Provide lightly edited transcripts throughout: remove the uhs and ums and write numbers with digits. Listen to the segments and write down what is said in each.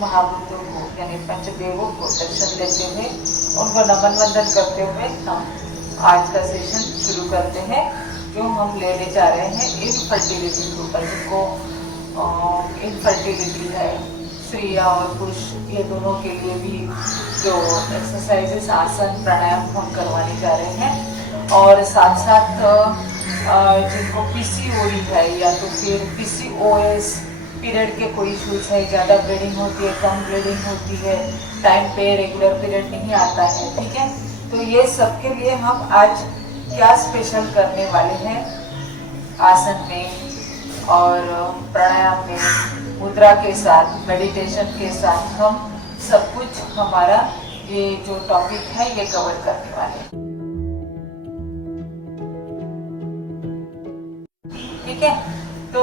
महाभूतों को यानी पंचदेवों को दर्शन देते हुए उनको नमन वंदन करते हुए हम आज का सेशन शुरू करते हैं, जो हम लेने जा रहे हैं इनफर्टिलिटी के ऊपर। जिनको इनफर्टिलिटी है, स्त्रियां और पुरुष ये दोनों के लिए भी जो एक्सरसाइजेस, आसन, प्राणायाम हम करवाने जा रहे हैं। और साथ साथ जिनको पीसीओडी है या तो फिर पीसीओएस, पीरियड के कोई इश्यूज है, ज़्यादा ब्लीडिंग होती है, कम ब्लीडिंग होती है, टाइम पे रेगुलर पीरियड नहीं आता है, ठीक है। तो ये सब के लिए हम आज क्या स्पेशल करने वाले हैं आसन में और प्राणायाम में, मुद्रा के साथ, मेडिटेशन के साथ हम सब कुछ हमारा ये जो टॉपिक है ये कवर करने वाले हैं, ठीक है। तो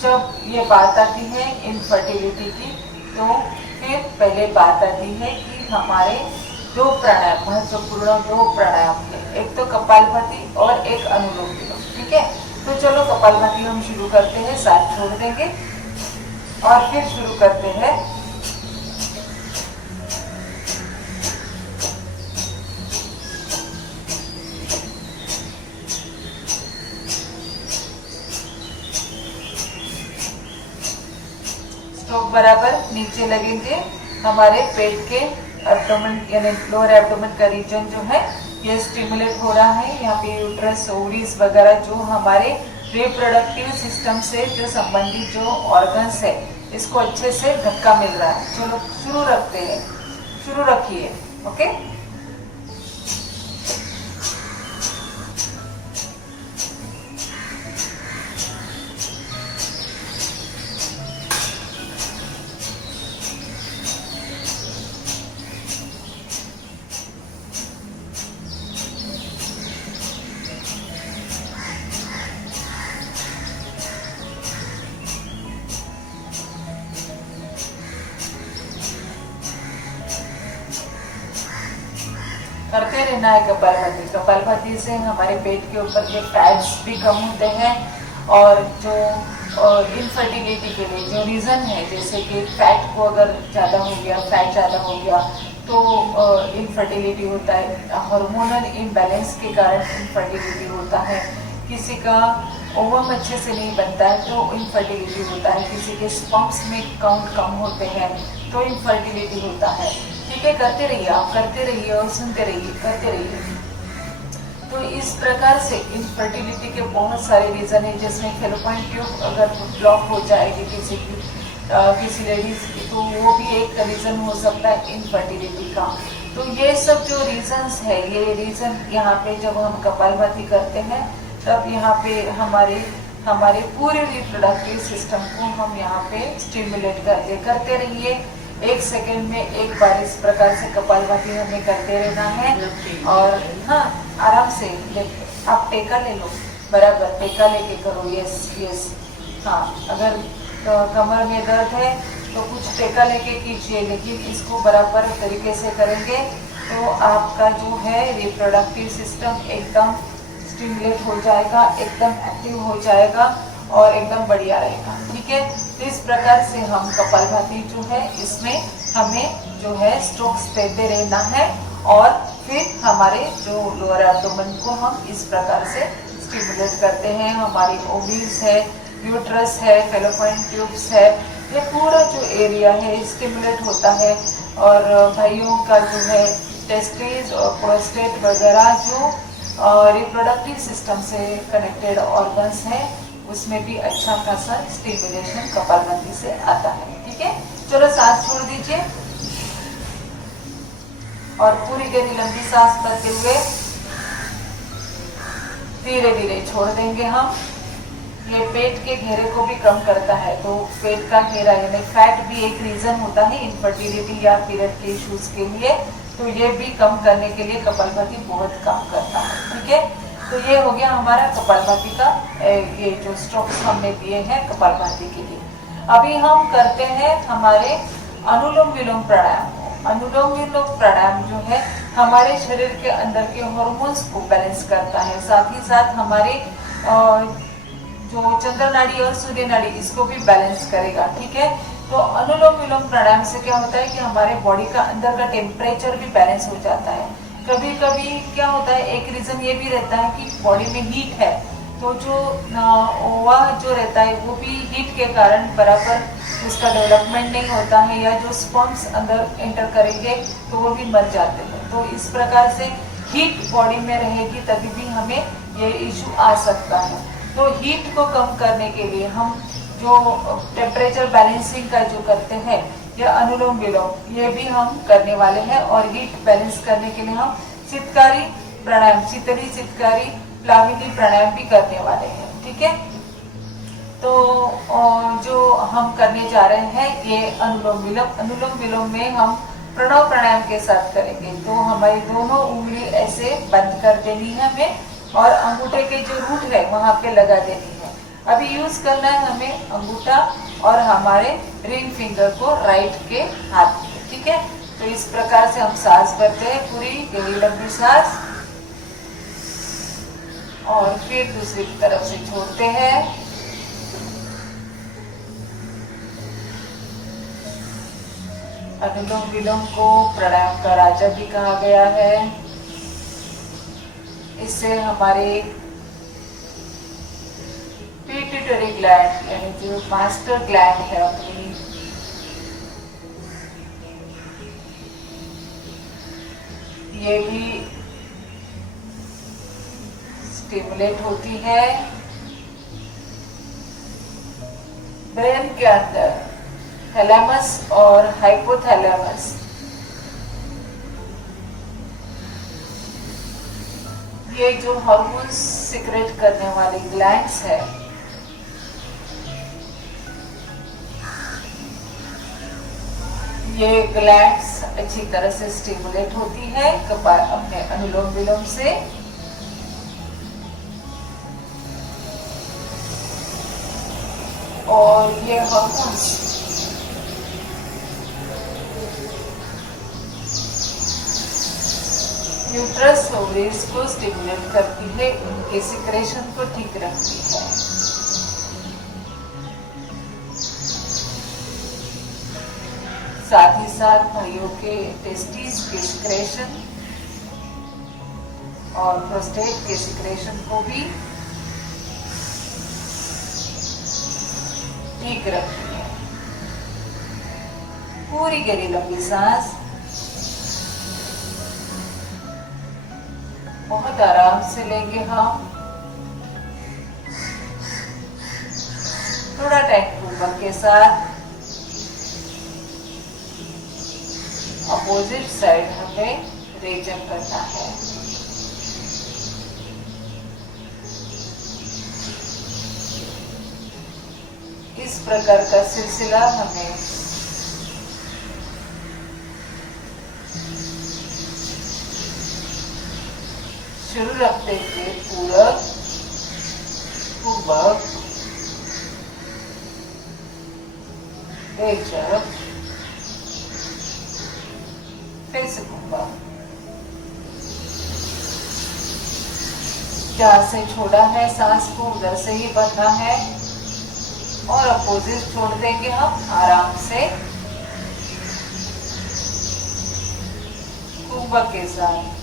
जब ये बात आती है इनफर्टिलिटी की, तो फिर पहले बात आती है कि हमारे दो प्राणायाम, महत्वपूर्ण दो प्राणायाम है, एक तो कपालभाति और एक अनुलोम विलोम, ठीक है। तो चलो कपालभाति हम शुरू करते हैं, साथ छोड़ देंगे और फिर शुरू करते हैं स्टोक बराबर नीचे लगेंगे। हमारे पेट के एब्डोमेन यानी लोअर एब्डोमेन का रीजन जो है ये स्टिमुलेट हो रहा है। यहाँ पे यूट्रस, ओवरीज वगैरह जो हमारे रिप्रोडक्टिव सिस्टम से जो संबंधित जो ऑर्गन्स है, इसको अच्छे से धक्का मिल रहा है। चलो शुरू रखते हैं, शुरू रखिए, ओके। करते रहना है कपालभाति। कपालभाति से हमारे पेट के ऊपर के फैट्स भी कम होते हैं और जो इनफर्टिलिटी के लिए जो रीज़न है, जैसे कि फैट को अगर ज़्यादा हो गया, फैट ज़्यादा हो गया तो इनफर्टिलिटी होता है। हार्मोनल इम्बैलेंस के कारण इनफर्टिलिटी होता है। किसी का ओवम अच्छे से नहीं बनता है तो इनफर्टिलिटी होता है। किसी के स्पर्म्स में काउंट कम होते हैं तो इनफर्टिलिटी होता है, ठीक है। करते रहिए, आप करते रहिए और सुनते रहिए, करते रहिए। तो इस प्रकार से इनफर्टिलिटी के बहुत सारे रीज़न है, जिसमें फेलोपियन ट्यूब अगर ब्लॉक हो जाएगी किसी लेडीज की, तो वो भी एक रीज़न हो सकता है इनफर्टिलिटी का। तो ये सब जो रीजंस है, ये रीज़न यहाँ पे जब हम कपालभाति करते हैं तब यहाँ पे हमारे पूरे रिप्रोडक्टिव सिस्टम को हम यहाँ पे स्टिमुलेट करते रहिए। 1 सेकेंड में एक बार इस प्रकार से कपालभाति हमें करते रहना है। और हाँ, आराम से आप टेका ले लो, बराबर टेका लेके करो, यस यस। हाँ, अगर कमर में दर्द है तो कुछ टेका लेके कीजिए, लेकिन इसको बराबर तरीके से करेंगे तो आपका जो है रिप्रोडक्टिव सिस्टम एकदम स्टिमुलेट हो जाएगा, एकदम एक्टिव हो जाएगा और एकदम बढ़िया रहेगा, ठीक है। तो इस प्रकार से हम कपालभाति जो है इसमें हमें जो है स्ट्रोक्स देते रहना है और फिर हमारे जो लोअर एब्डोमेन को हम इस प्रकार से स्टिमुलेट करते हैं। हमारी ओवरीज है, यूट्रस है, फेलोपियन ट्यूब्स है, ये पूरा जो एरिया है स्टिमुलेट होता है। और भाइयों का जो है टेस्टिस और प्रोस्टेट वगैरह जो रिप्रोडक्टिव सिस्टम से कनेक्टेड ऑर्गन्स हैं, उसमें भी अच्छा खासा स्टिमुलेशन कपालभाति से आता है, ठीक है। चलो सांस छोड़ दीजिए और पूरी गहरी लंबी सांस करते हुए धीरे धीरे छोड़ देंगे हम। ये पेट के घेरे को भी कम करता है, तो पेट का घेरा यानी फैट भी एक रीजन होता है इनफर्टिलिटी या पीरियड के इश्यूज के लिए, तो ये भी कम करने के लिए कपालभाति बहुत काम करता है, ठीक है। तो ये हो गया हमारा कपालभाति का ये जो स्ट्रोक्स हमने दिए हैं कपालभाति के लिए। अभी हम करते हैं हमारे अनुलोम विलोम प्राणायाम। अनुलोम विलोम प्राणायाम जो है हमारे शरीर के अंदर के हार्मोन्स को बैलेंस करता है, साथ ही साथ हमारे जो चंद्र नाड़ी और सूर्य नाड़ी इसको भी बैलेंस करेगा, ठीक है। तो अनुलोम विलोम प्राणायाम से क्या होता है कि हमारे बॉडी का अंदर का टेम्परेचर भी बैलेंस हो जाता है। कभी कभी क्या होता है, एक रीजन ये भी रहता है कि बॉडी में हीट है, तो जो वह जो रहता है वो भी हीट के कारण बराबर उसका डेवलपमेंट नहीं होता है, या जो स्पर्म्स अंदर एंटर करेंगे तो वो भी मर जाते हैं। तो इस प्रकार से हीट बॉडी में रहेगी तभी भी हमें ये इशू आ सकता है। तो हीट को कम करने के लिए हम जो टेम्परेचर बैलेंसिंग का जो करते हैं, या अनुलोम विलोम, ये भी हम करने वाले हैं। और हीट बैलेंस करने के लिए हम चित्कारी प्राणायाम, शीतली चित्कारी प्लाविनी प्राणायाम भी करने वाले हैं। ठीक है, तो जो हम करने जा रहे हैं ये अनुलोम विलोम। अनुलोम विलोम में हम प्रणव प्राणायाम के साथ करेंगे। तो हमारी दोनों उंगली ऐसे बंद कर देनी है हमें, और अंगूठे के जो रूट है वहां पे लगा देनी है। अभी यूज करना है हमें अंगूठा और हमारे रिंग फिंगर को राइट के हाथ में। ठीक है, तो इस प्रकार से हम सांस भरते हैं, पूरी गहरी लंबी सांस, और फिर दूसरी तरफ से छोड़ते हैं। अनुलोम विलोम को प्राणायाम का राजा भी कहा गया है। इससे हमारे पिट्यूटरी ग्लैंड, यानी जो मास्टर ग्लैंड है अपनी, ये भी स्टिमुलेट होती है। ब्रेन के अंदर थैलेमस और हाइपोथैलेमस, ये जो हार्मोन्स सिक्रेट करने वाली ग्लैंड्स है, ये ग्लैंड्स अच्छी तरह से स्टिमुलेट होती है अपने अनुलोम विलोम से। और ये हार्मोन्स यूट्रस ओवरीज को स्टिमुलेट करती है, उनके सिक्रेशन को ठीक रखती है। साथ ही साथ भाइयों के टेस्टिस के सिक्रेशन और प्रोस्टेट के सिक्रेशन को भी ठीक रखती है। पूरी गहरी लंबी सांस, बहुत आराम से लेंगे हम। थोड़ा टाइम ऊपर के साथ अपोजिट साइड हमें रेजन करना है। इस प्रकार का सिलसिला हमें शुरू रखते हुए पूरब, पूर्वक, रेचक, फिर से पूर्वक। जहां से छोड़ा है सांस को उधर से ही भरना है, और अपोजिट छोड़ देंगे हम आराम से पूर्वक के साथ।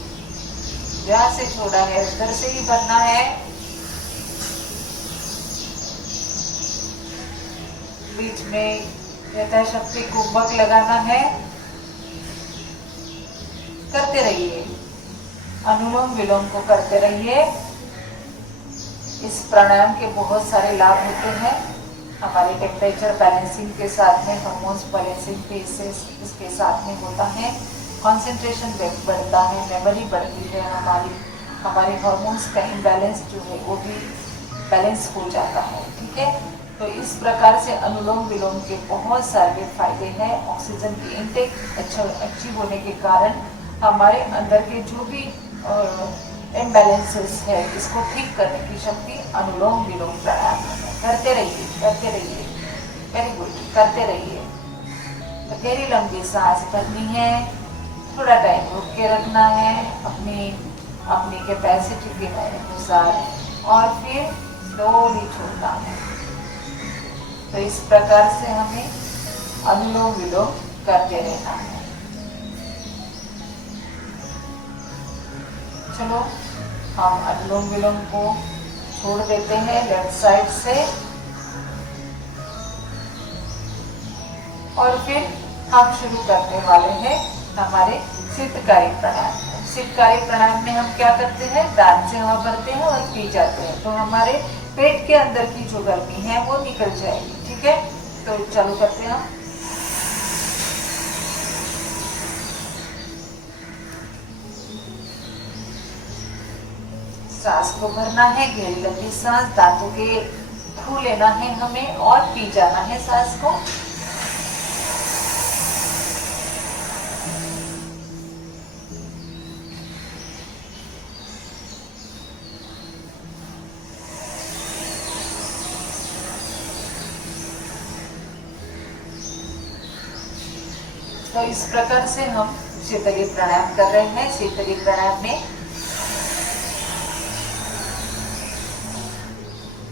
जहां से छोड़ा है उधर से ही भरना है। बीच में यथाशक्ति कुंभक लगाना है। करते रहिए, अनुलोम विलोम को करते रहिए। इस प्राणायाम के बहुत सारे लाभ होते हैं। हमारे टेम्परेचर बैलेंसिंग के साथ में, हार्मोन्स बैलेंसिंग भी इसके साथ में होता है। कंसंट्रेशन बढ़ता है, मेमोरी बढ़ती है, हमारे हार्मोन्स का इम्बैलेंस जो है वो भी बैलेंस हो जाता है। ठीक है, तो इस प्रकार से अनुलोम विलोम के बहुत सारे फायदे हैं। ऑक्सीजन की इनटेक अच्छी होने के कारण हमारे अंदर के जो भी इम्बैलेंसेस है, इसको ठीक करने की शक्ति अनुलोम विलोम प्राणायाम है। करते रहिए, करते रहिए, वेरी गुड, करते रहिए। तो गहरी लंबी सांस भरनी है, थोड़ा टाइम रुक के रखना है अपनी कैपेसिटी के अनुसार, और फिर स्लोली छोड़ना है। तो इस प्रकार से हमें अनुलोम विलोम करते रहना है। चलो हम अनुलोम विलोम को छोड़ देते हैं लेफ्ट साइड से और फिर हम शुरू करने वाले हैं हमारे शीतकारी प्राणायाम। शीतकारी प्राणायाम में हम क्या करते हैं, दांत से हवा भरते हैं और पी जाते हैं, तो हमारे पेट के अंदर की जो गर्मी है वो निकल जाएगी। ठीक है, तो चालू करते हैं हम। सांस को भरना है, गहरी लंबी सांस, दांतों के थ्रू लेना है हमें और पी जाना है सांस को। तो इस प्रकार से हम शीतली प्राणायाम कर रहे हैं। शीतली प्राणायाम में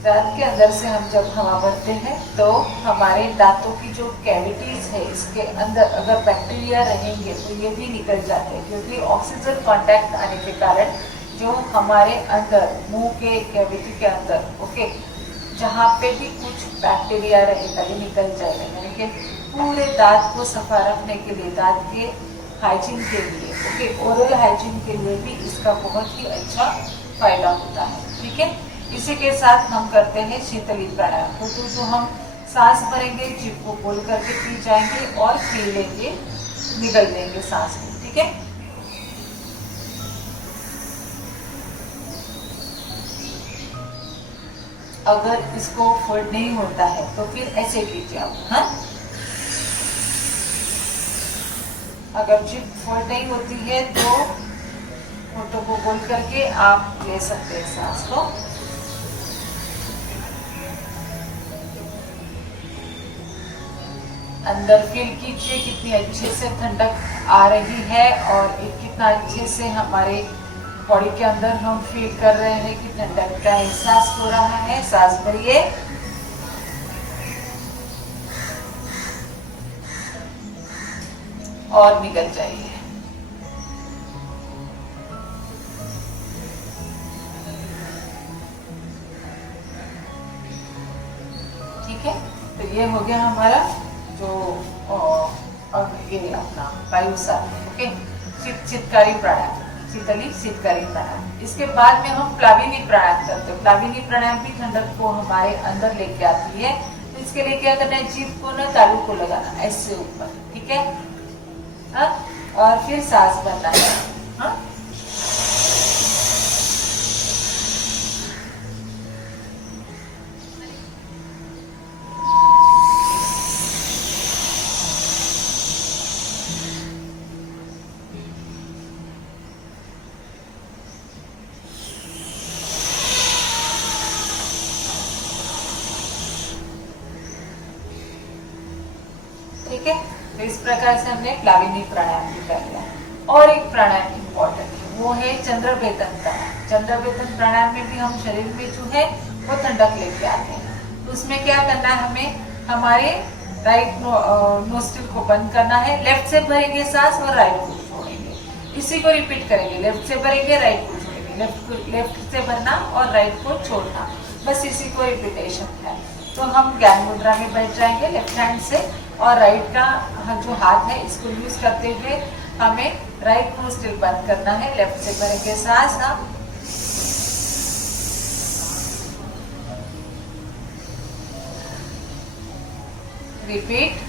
दांत के अंदर से हम जब हवा भरते हैं तो हमारे दांतों की जो कैविटीज है इसके अंदर अगर बैक्टीरिया रहेंगे तो ये भी निकल जाते हैं, क्योंकि ऑक्सीजन कांटेक्ट आने के कारण जो हमारे अंदर मुंह के कैविटी के अंदर ओके जहाँ पे भी कुछ बैक्टीरिया रहेगा ये निकल जाएगा। यानी कि पूरे दांत को सफा रखने के लिए, दांत के हाइजीन के लिए ओके, ओरल हाइजीन के लिए भी इसका बहुत ही अच्छा फायदा होता है। ठीक है, इसी के साथ हम करते हैं शीतली प्राणायाम। तो जो हम सांस भरेंगे, जीभ को खोल करके पी जाएंगे और पी लेंगे, निगल देंगे सांस को। ठीक है, अगर इसको फोल्ड नहीं होता है तो फिर ऐसे कीजिए आप। हाँ, अगर जीभ फोल्ड नहीं होती है तो होठों को गोल करके आप ले सकते हैं सांस को। अंदर फील कीजिए कितनी अच्छे से ठंडक आ रही है और कितना अच्छे से हमारे बॉडी के अंदर हम फील कर रहे हैं कि ठंडक का एहसास हो रहा है। सांस भरिए और निकल जाइए। ठीक है, तो ये हो गया हमारा जो ये अपना वायुसार ओके शीतकारी प्राणायाम, शीतली शीतकारी प्राणायाम। इसके बाद में हम प्लाविनी प्राणायाम करते हैं। प्लाविनी प्राणायाम भी ठंडक को हमारे अंदर लेके आती है। तो इसके लिए क्या करना है, जीभ को ना तालू को लगाना ऐसे ऊपर। ठीक है, हाँ, और फिर सांस भरना है। हाँ, ठीक है, तो इस प्रकार से हमने प्लाविनी प्राणायाम भी कर लिया। और एक प्राणायाम इम्पोर्टेंट है, वो है चंद्रभेदन प्राणायाम। चंद्रभेदन प्राणायाम में भी हम शरीर में जो है वो ठंडक लेके आते हैं। तो उसमें क्या करना है, हमें हमारे राइट नोस्ट्रिल को बंद करना है, लेफ्ट से भरेंगे सांस और राइट को छोड़ेंगे। इसी को रिपीट करेंगे, लेफ्ट से भरेंगे, राइट को छोड़ेंगे, लेफ्ट से भरना और राइट को छोड़ना, बस इसी को रिपीटेशन है। तो हम ज्ञान मुद्रा में बैठ जाएंगे लेफ्ट हैंड से और राइट का जो हाथ है इसको यूज करते हुए हमें राइट नोस्ट्रिल बंद करना है। लेफ्ट से भरेंगे सांस, हम रिपीट।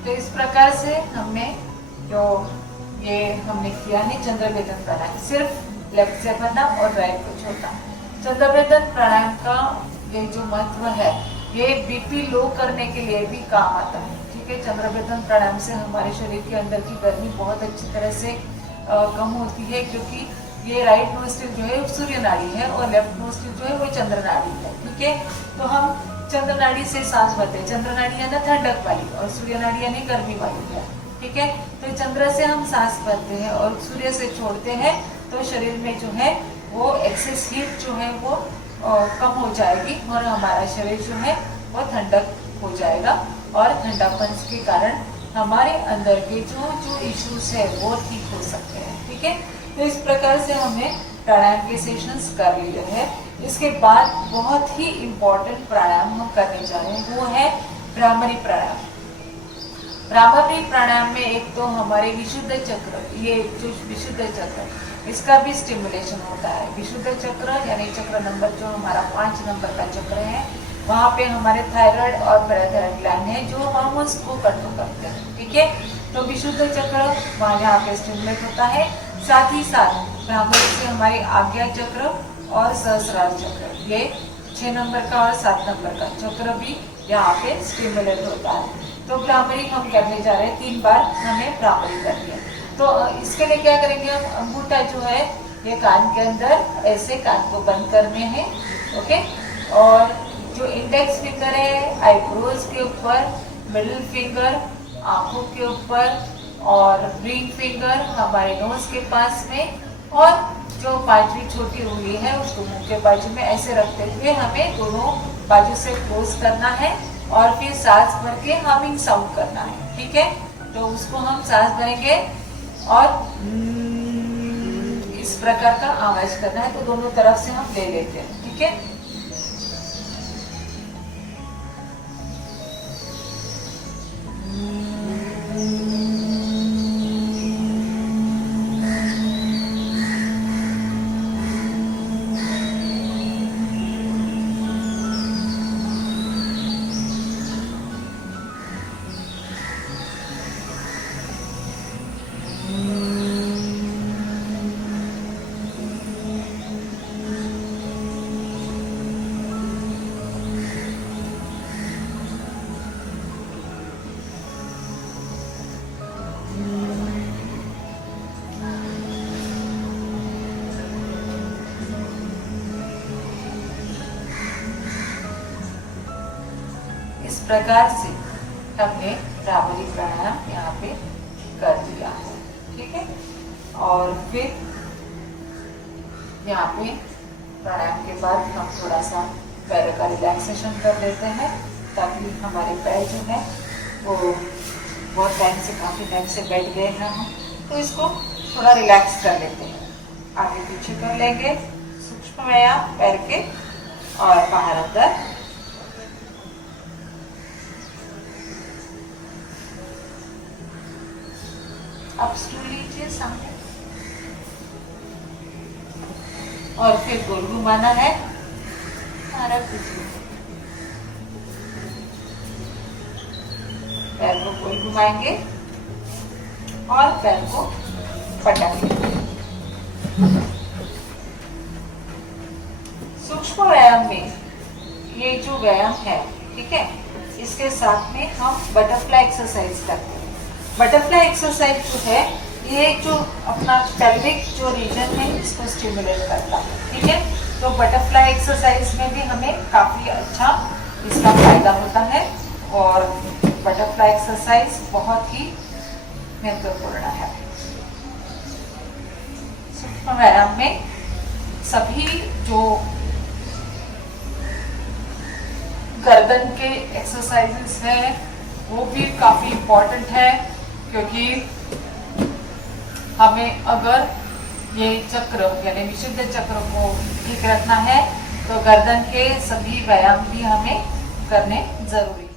तो इस प्रकार से हमने जो ये हमने किया है चंद्रभेदन प्राणायाम, सिर्फ लेफ्ट से भरना और राइट को छोड़ना। चंद्रवेदन प्राणायाम का ये जो महत्व है, ये बीपी लो करने के लिए भी काम आता है। ठीक है, चंद्रवेदन प्राणायाम से हमारे शरीर के अंदर की गर्मी बहुत अच्छी तरह से कम होती है, क्योंकि ये राइट नोस्ट्रिल जो है सूर्य नाड़ी है और लेफ्ट नोस्ट्रिल जो है वो चंद्र नाड़ी है। ठीक है, तो हम चंद्र नाड़ी से सांस भरते हैं। चंद्र नाड़ी है ना ठंडक वाली और सूर्य नाड़ी यानी गर्मी वाली है। ठीक है, तो चंद्र से हम सांस भरते हैं और सूर्य से छोड़ते हैं, तो शरीर में जो है वो एक्सेस हीट जो है वो कम हो जाएगी और हमारा शरीर जो है वो ठंडक हो जाएगा और ठंडापन के कारण हमारे अंदर के जो इश्यूज है वो ठीक हो सकते हैं। ठीक है, तो इस प्रकार से हमने प्राणायाम के सेशंस कर लिए हैं। इसके बाद बहुत ही इम्पोर्टेंट प्राणायाम हम करने जा रहे हैं, वो है भ्रामरी प्राणायाम। भ्रामरी प्राणायाम में एक तो हमारे विशुद्ध चक्र, ये जो विशुद्ध चक्र, इसका भी स्टिमुलेशन होता है। विशुद्ध चक्र यानी चक्र नंबर जो हमारा 5 नंबर का चक्र है, वहाँ पे हमारे थायराइड और पैराथायराइड ग्लैंड है जो हार्मोन्स को कंट्रोल करते हैं। ठीक है, तो विशुद्ध चक्र वहाँ यहाँ पे स्टिमुलेट होता है। साथ ही साथ भ्रामरी से हमारे आज्ञा चक्र और सहस्रार चक्र, ये 6 नंबर का और 7 नंबर का चक्र भी यहाँ पे स्टिमुलेट होता है। तो भ्रामरी हम करने जा रहे हैं, 3 बार हमें भ्रामरी करनी है। तो इसके लिए क्या करेंगे, हम अंगूठा जो है ये कान के अंदर ऐसे कान को बंद करने हैं। ओके, और जो इंडेक्स फिंगर है आईब्रोज के ऊपर, मिडिल फिंगर आंखों के ऊपर और रिंग फिंगर हमारे नोज के पास में, और जो 5वीं छोटी उंगली है उसको मुंह के बाजू में ऐसे रखते हुए हमें दोनों बाजू से क्लोज करना है और फिर सांस भर के हमिंग साउंड करना है। ठीक है, तो उसको हम सांस भरेंगे और इस प्रकार का आवाज करना है। तो दोनों तरफ से हम ले लेते हैं। ठीक है, इस प्रकार से हमने भ्रामरी प्राणायाम यहाँ पे कर दिया है। ठीक है, और फिर यहाँ पे प्राणायाम के बाद हम थोड़ा सा पैरों का रिलैक्सेशन कर लेते हैं, ताकि हमारे पैर जो है वो बहुत टाइम से, काफ़ी टाइम से बैठ गए हैं हम, तो इसको थोड़ा रिलैक्स कर लेते हैं। आगे पीछे कर लेंगे, सूक्ष्म व्यायाम पैर के और बाहर अंदर। अब स्टूल लीजिए सामने और फिर गोल घुमाना है। पैर को गोल घुमाएंगे और पैर को पटकेंगे। सूक्ष्म व्यायाम में ये जो व्यायाम है, ठीक है, इसके साथ में हम बटरफ्लाई एक्सरसाइज करते हैं। बटरफ्लाई एक्सरसाइज जो है ये जो अपना पेल्विक जो रीजन है इसको स्टिमुलेट करता है। ठीक है, तो बटरफ्लाई एक्सरसाइज में भी हमें काफ़ी अच्छा इसका फायदा होता है और बटरफ्लाई एक्सरसाइज बहुत ही महत्वपूर्ण है। सूक्ष्म व्यायाम में सभी जो गर्दन के एक्सरसाइजेस हैं वो भी काफ़ी इम्पोर्टेंट है, क्योंकि हमें अगर ये चक्र यानी विशुद्ध चक्र को ठीक रखना है तो गर्दन के सभी व्यायाम भी हमें करने जरूरी है।